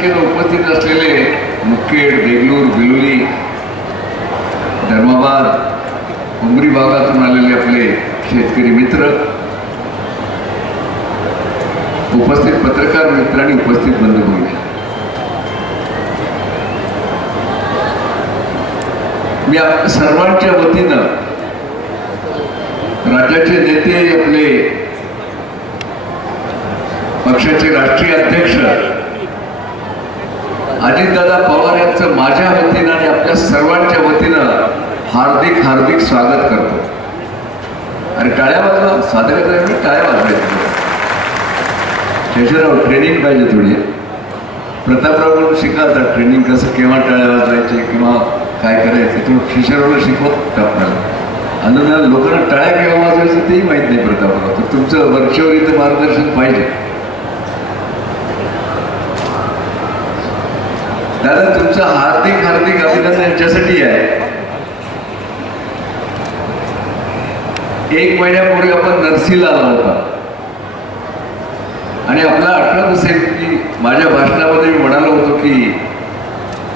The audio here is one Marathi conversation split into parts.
संख्येने उपस्थित असलेले मुखेड, देगलूर, बिलोली, धर्माबाद, उमरी भागातून आलेले आपले शेतकरी मित्र, उपस्थित पत्रकार मित्र आणि उपस्थित बंधुभगिनी, मी सर्वांच्या वतीनं राज्याचे नेते, आपले पक्षाचे राष्ट्रीय अध्यक्ष अजितदादा पवार यांचं माझ्या वतीनं आणि आपल्या सर्वांच्या वतीनं हार्दिक हार्दिक स्वागत करतो. आणि टाळ्या वाजवा, सादर टाळ्या वाजवायचं. शेषराव ट्रेनिंग पाहिजे थोडी. प्रतापरावकडून शिकायचं ट्रेनिंग कसं, केव्हा टाळ्या वाजवायचे किंवा काय करायचं, तो शेषरावला शिकवत आपल्याला. आणि लोकांना टाळ्या केव्हा वाजवायचं तेही माहीत नाही प्रतापराव. तर तुमचं वर्षभर इथं मार्गदर्शन पाहिजे. दादा तुमचं हार्दिक हार्दिक अभिनंदन यांच्यासाठी आहे. 1 महिन्यापूर्वी आपण नरसीला आला होता आणि आपला आठवत असेल की माझ्या भाषणामध्ये मी म्हणालो होतो की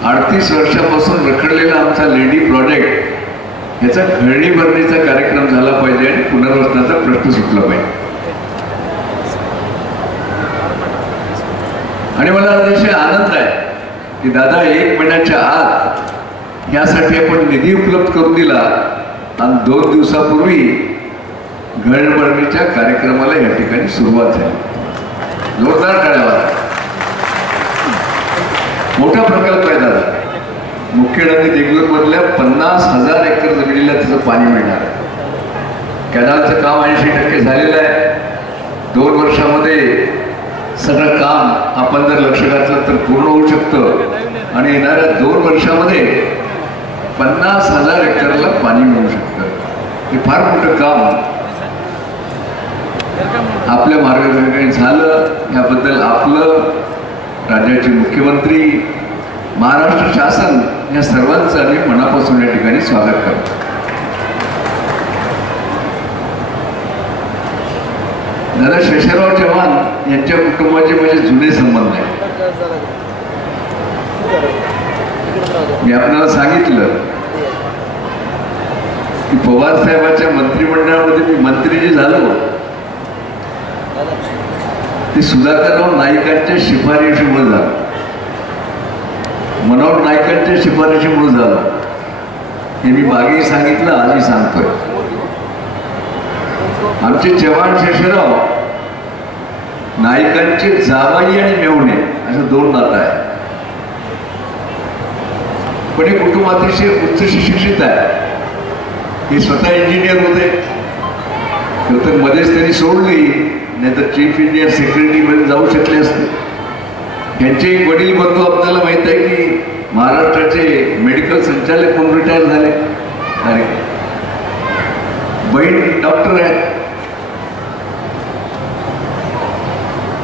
38 वर्षापासून रखडलेला आमचा लेडी प्रोजेक्ट याचा खळणी भरणीचा कार्यक्रम झाला पाहिजे आणि पुनर्वसनाचा प्रश्न सुटला पाहिजे. आणि मला अतिशय आनंद आहे की दादा 1 महिन्याच्या आत यासाठी आपण निधी उपलब्ध करून दिला आणि 2 दिवसापूर्वी घळभरणीच्या कार्यक्रमाला या ठिकाणी सुरुवात झाली. जोरदार टाळ्या. मोठा प्रकल्प आहे दादा. मुखेड आणि देगलूर मधल्या 50,000 एकर जमिनीला त्याचं पाणी मिळणार आहे. कॅनलचं काम 80% झालेलं आहे. 2 वर्षामध्ये सगळं काम आपण जर लक्ष घातलं तर पूर्ण होऊ शकतं आणि येणाऱ्या 2 वर्षामध्ये 50,000 एकरला पाणी मिळू शकतं. हे फार मोठं काम आपल्या मार्गदर्शनाने झालं. याबद्दल आपलं, राज्याचे मुख्यमंत्री, महाराष्ट्र शासन या सर्वांचं आम्ही मनापासून या ठिकाणी स्वागत करतो. दादा शेषराव चव्हाण यांच्या कुटुंबाचे माझे जुने संबंध आहेत. मी आपल्याला सांगितलं की पवार साहेबांच्या मंत्रिमंडळामध्ये मी मंत्री जे झालो ते सुधाकरराव नाईकांच्या शिफारशीमुळे झालं. मनोहर नाईकांच्या शिफारशीमुळे झालं. हे मी मागेही सांगितलं, आजही सांगतोय. आमचे चव्हाण शेषराव नाईकांचे जावाई आणि मेवणे असं 2 नातं आहे. पण हे कुटुंब अतिशय उच्च शिक्षित आहे. हे स्वतः इंजिनियर होते, तर मध्येच त्यांनी सोडली, नाहीतर चीफ इंजिनियर सेक्रेटरी मध्ये जाऊ शकले असते. यांचे एक वडील बंधू आपल्याला माहित आहे की महाराष्ट्राचे मेडिकल संचालक म्हणून रिटायर झाले. अरे बहीण डॉक्टर आहेत.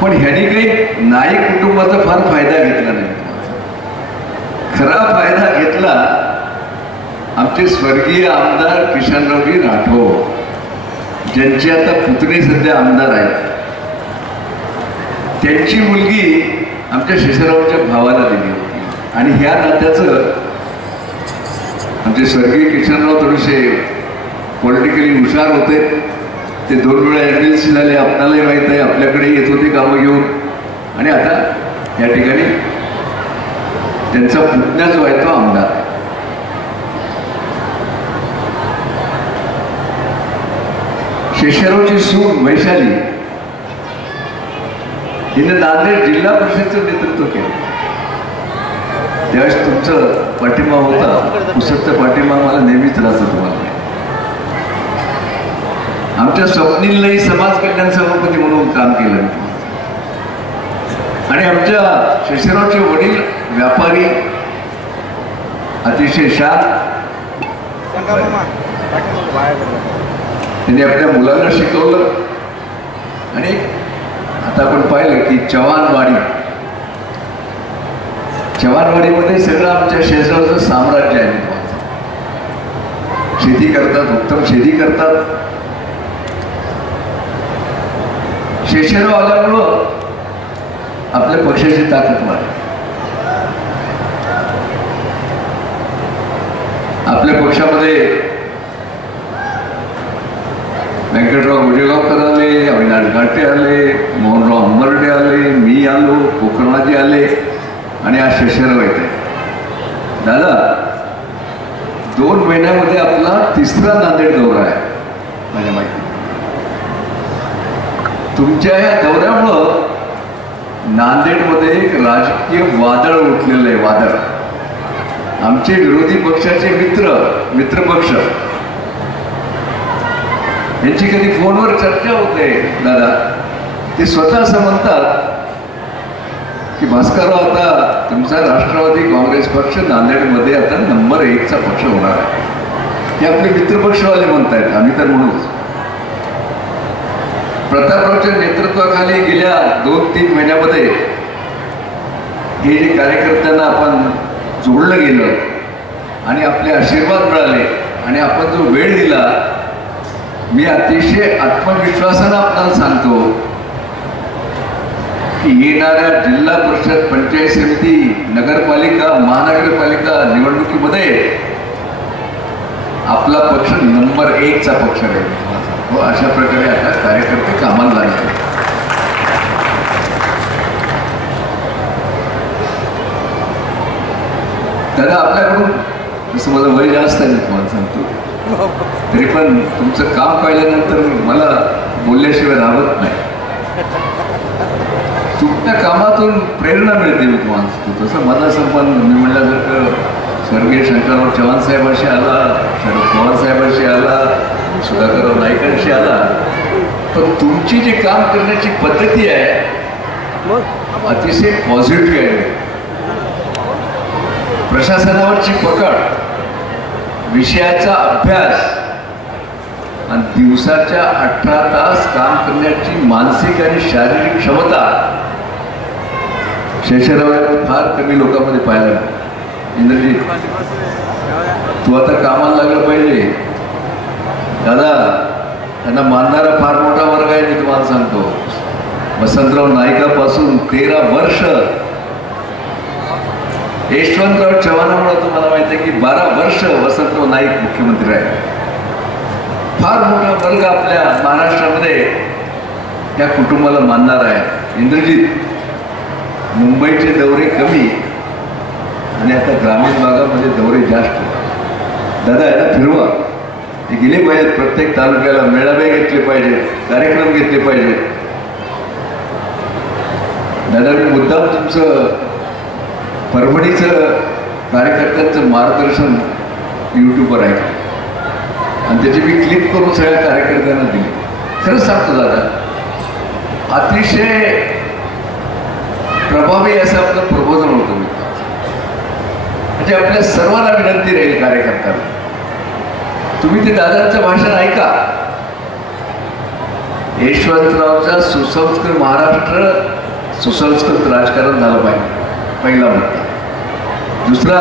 पण ह्यांनी काही नाईक कुटुंबाचा फार फायदा घेतला नाही. खरा फायदा घेतला आमचे स्वर्गीय आमदार किशनरावजी राठोड, ज्यांचे आता पुतणे सध्या आमदार आहेत. त्यांची मुलगी आमच्या शेषरावच्या भावाला दिली होती. आणि ह्या नात्याचं आमचे स्वर्गीय किशनराव थोडेसे पॉलिटिकली हुशार होते. ते 2 वेळा MLC झाले, आपल्यालाही माहीत आहे. आपल्याकडे येत होते कामं घेऊन. आणि आता या ठिकाणी त्यांचा पुतण्या जो आहे तो आमदार आहे. शेषरावची सून वैशाली हिने नांदेड जिल्हा परिषदेचं नेतृत्व केलं. त्यावेळेस तुमचं पाठिंबा होता, पुस्तकचा पाठिंबा मला नेहमीच राहतो. तुम्हाला आमच्या स्वप्नीललाही समाज कल्याण सभापती म्हणून काम केलं. आणि आमच्या शेषरावचे वडील व्यापारी, अतिशय शांत. त्यांनी आपल्या मुलाला शिकवलं. आणि आता आपण पाहिलं की चव्हाणवाडीमध्ये सगळं आमच्या शेषरावचं साम्राज्य आहे. शेती करतात, उत्तम शेती करतात. शेषराव आल्यामुळं आपल्या पक्षाची ताकद वाढली. आपल्या पक्षामध्ये व्यंकटराव गुडेगावकर आले, अविनाश घाटे आले, मोहनराव हंबर्डे आले, मी आलो, पोखरणाजी आले आणि आज शेषराव येते. दादा 2 महिन्यामध्ये आपला 3रा नांदेड दौरा आहे माझ्या माहिती. तुमच्या या दौऱ्यामुळं नांदेडमध्ये एक राजकीय वादळ उठलेलं आहे. वादळ. आमचे विरोधी पक्षाचे मित्रपक्ष यांची कधी फोनवर चर्चा होते दादा, ते स्वतः असं म्हणतात की भास्करराव आता तुमचा राष्ट्रवादी काँग्रेस पक्ष नांदेडमध्ये आता नंबर 1चा पक्ष होणार आहे. हे आपले मित्रपक्षवाले म्हणतायत, आम्ही तर म्हणूच. प्रतापरावच्या नेतृत्वाखाली गेल्या 2-3 महिन्यामध्ये हे जे कार्यकर्त्यांना आपण जोडलं गेलं आणि आपले आशीर्वाद मिळाले आणि आपण जो वेळ दिला, मी अतिशय आत्मविश्वासानं आपल्याला सांगतो की येणाऱ्या जिल्हा परिषद, पंचायत समिती, नगरपालिका, महानगरपालिका निवडणुकीमध्ये आपला पक्ष नंबर 1चा पक्ष आहे. अशा प्रकारे आता कार्यकर्ते कामाला लागले. दादा आपल्याकडून, जसं माझं वय जास्त आहे तुम्हाला सांगतो, तरी पण तुमचं काम पाहिल्यानंतर मला बोलल्याशिवाय राहत नाही. तुमच्या कामातून प्रेरणा मिळते मी तुम्हाला सांगतो. तसं माझा संबंध मी म्हणल्यासारखं स्वर्गीय शंकरराव चव्हाण साहेबांशी आला, शरद पवार साहेबांशी आला, सुधाकरराव नाईकांशी आला, पण तुमची जी काम करण्याची पद्धती आहे अतिशय पॉझिटिव्ह आहे. प्रशासनावरची पकड, विषयाचा अभ्यास आणि दिवसाच्या 18 तास काम करण्याची मानसिक आणि शारीरिक क्षमता शेषराव फार कमी लोकांमध्ये पाहायला. इंद्रजीत, तू आता कामाला लागलं पाहिजे. दादा त्यांना मानणारा फार मोठा वर्ग आहे. मी तुम्हाला सांगतो, वसंतराव नाईकापासून 13 वर्ष, यशवंतराव चव्हाणामुळे तुम्हाला माहिती आहे की 12 वर्ष वसंतराव नाईक मुख्यमंत्री आहे. फार मोठा वर्ग आपल्या महाराष्ट्रामध्ये त्या कुटुंबाला मानणार आहे. इंद्रजीत, मुंबईचे दौरे कमी आणि आता ग्रामीण भागामध्ये दौरे जास्त. दादा याला फिरवा, ते गेले पाहिजेत. प्रत्येक तालुक्याला मेळावे घेतले पाहिजेत, कार्यक्रम घेतले पाहिजेत. दादा मी मुद्दाम तुमचं परभणीचं कार्यकर्त्यांचं मार्गदर्शन यूट्यूबवर आहे आणि त्याची मी क्लिप करून सगळ्या कार्यकर्त्यांना दिली. खरंच सांगतो दादा, अतिशय प्रभावी असं आपलं प्रबोधन होतं. म्हणजे आपल्या सर्वांना विनंती राहील कार्यकर्त्यांना, तुम्ही ते दादांचं भाषण ऐका. यशवंतरावचा सुसंस्कृत महाराष्ट्र, सुसंस्कृत राजकारण झालं पाहिजे, पहिला मुद्दा. दुसरा,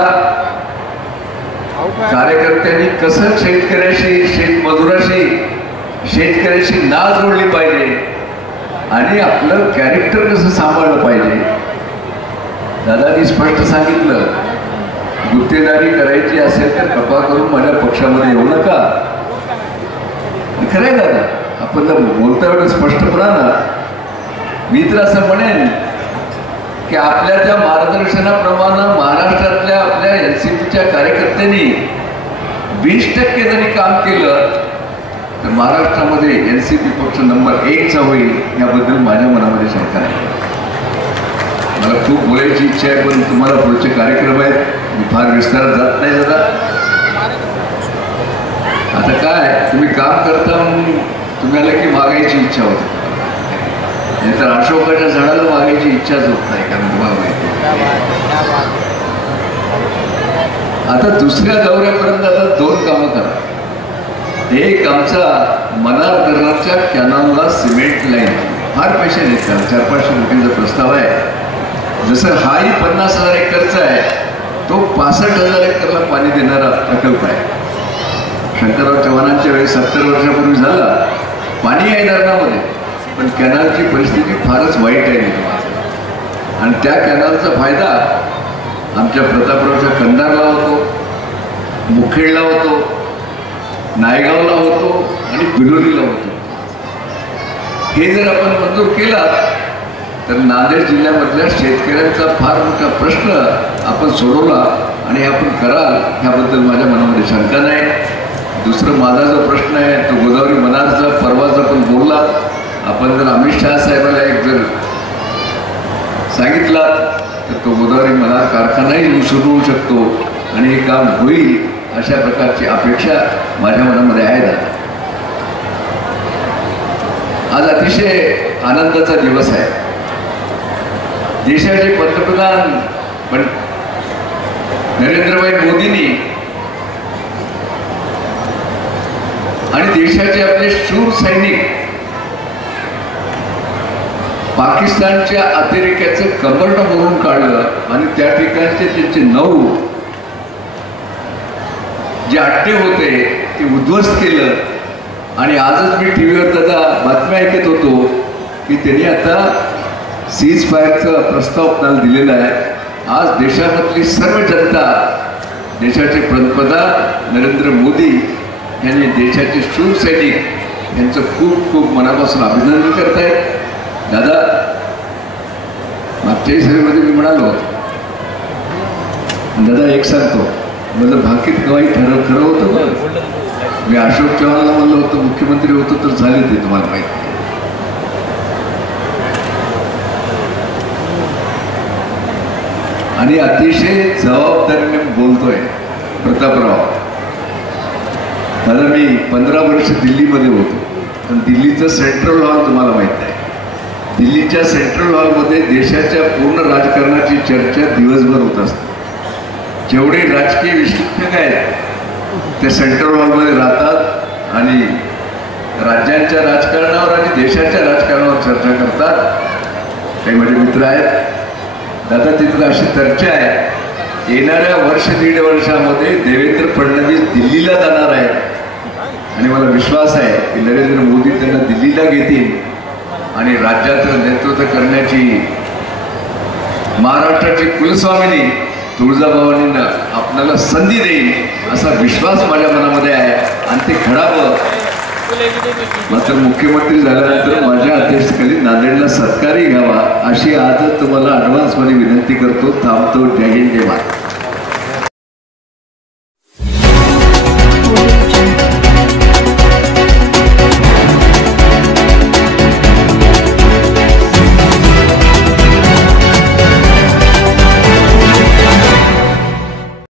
कार्यकर्त्यांनी कसं शेतकऱ्याशी, शेतमजुराशी, शेतकऱ्याशी नाळ जोडली पाहिजे आणि आपलं कॅरेक्टर कसं सांभाळलं पाहिजे. दादांनी स्पष्ट सांगितलं, गुत्तेदारी करायची असेल तर कृपा करून माझ्या पक्षामध्ये येऊ नका. खरंय दादा, आपण जर बोलता एवढं स्पष्टपणा ना, मी तर असं म्हणेन की आपल्या त्या मार्गदर्शनाप्रमाणे महाराष्ट्रातल्या आपल्या NCPच्या कार्यकर्त्यांनी 20% जरी काम केलं तर महाराष्ट्रामध्ये NCP पक्ष नंबर 1चा होईल, याबद्दल माझ्या मनामध्ये शंका नाही. मला खूप बोलायची इच्छा आहे, पण तुम्हाला पुढचे कार्यक्रम आहेत, मी फार विस्तारात जात नाही दादा. आता काय, तुम्ही काम करता म्हणून तुम्हाला की मागायची इच्छा होते, नाही तर अशोकाच्या झाडाला मागायची इच्छाच होत नाही, कारण तुम्हाला माहिती. आता दुसऱ्या दौऱ्यापर्यंत आता 2 कामं करा. एक, आमचा मनार धरणाच्या कॅनॉलला सिमेंट लाईन, फार पैसे नाही, 400-500 कोटींचा प्रस्ताव आहे. जसं हाही 50,000 एकरचा आहे, तो 65,000 एकरला पाणी देणारा प्रकल्प आहे. शंकरराव चव्हाणांच्या वेळी 70 वर्षापूर्वी झाला. पाणी आहे धरणामध्ये, पण कॅनलची परिस्थिती फारच वाईट आहे. आणि त्या कॅनलचा फायदा आमच्या प्रतापरावच्या कंधारला होतो, मुखेडला होतो, नायगावला होतो आणि बिलोलीला होतो. हे जर आपण मंजूर केला तर नांदेड जिल्ह्यामधल्या शेतकऱ्यांचा फार मोठा प्रश्न आपण सोडवला आणि आपण कराल ह्याबद्दल माझ्या मनामध्ये शंका नाही. दुसरं माझा जो प्रश्न आहे तो गोदावरी मनारचा परवाच आपण बोललात. आपण जर अमित शहा साहेबांना एक जर सांगितला तर तो गोदावरी मनार कारखानाही सुरू होऊ शकतो आणि हे काम होईल अशा प्रकारची अपेक्षा माझ्या मनामध्ये आहे. दादा, आज अतिशय आनंदाचा दिवस आहे. देशाचे पंतप्रधान नरेंद्रभाई मोदींनी आणि देशाचे आपले शूर सैनिक पाकिस्तानच्या अतिरेक्याचं कबर्ड मोडून काढलं आणि त्या ठिकाणचे त्यांचे 9 जे अड्डे होते ते उद्ध्वस्त केलं. आणि आजच मी टीव्हीवर दादा बातम्या ऐकत होतो की त्यांनी आता सीज फायरचा प्रस्ताव आपल्याला दिलेला आहे. आज देशामधली सर्व जनता, देशाचे पंतप्रधान नरेंद्र मोदी यांनी देशाचे शूर सैनिक यांचं खूप खूप मनापासून अभिनंदन करत आहेत. दादा, मागच्याही सभेमध्ये मी म्हणालो, दादा एक सांगतो, मला भाकीत गवाही खरं होतं बरं. मी अशोक चव्हाणला म्हणलं होतं मुख्यमंत्री होतो तर झाले ते तुम्हाला माहिती. आणि अतिशय जबाबदारीने बोलतोय प्रतापराव. दादा, मी 15 वर्ष दिल्लीमध्ये होतो, पण दिल्लीचं सेंट्रल हॉल तुम्हाला माहित आहे. दिल्लीच्या सेंट्रल हॉलमध्ये देशाच्या पूर्ण राजकारणाची चर्चा दिवसभर होत असते. जेवढे राजकीय विश्लेषक आहेत ते सेंट्रल हॉलमध्ये राहतात आणि राज्यांच्या राजकारणावर आणि देशाच्या राजकारणावर चर्चा करतात. काही माझे मित्र आहेत. दादा, तिथं अशी चर्चा आहे, येणाऱ्या वर्ष 1.5 वर्षामध्ये देवेंद्र फडणवीस दिल्लीला जाणार आहेत आणि मला विश्वास आहे की नरेंद्र मोदी त्यांना दिल्लीला घेतील आणि राज्याचं नेतृत्व करण्याची महाराष्ट्राची कुलस्वामिनी तुळजाभवानींना आपल्याला संधी देईल असा विश्वास माझ्या मनामध्ये आहे आणि ते घडावं. मात्र मुख्यमंत्री झाल्यानंतर माझ्या अध्यक्षतेखाली नांदेडला सत्कारही घ्यावा अशी आजच तुम्हाला ॲडव्हान्समध्ये विनंती करतो. थांबतो. जय हिंद, जय भारत.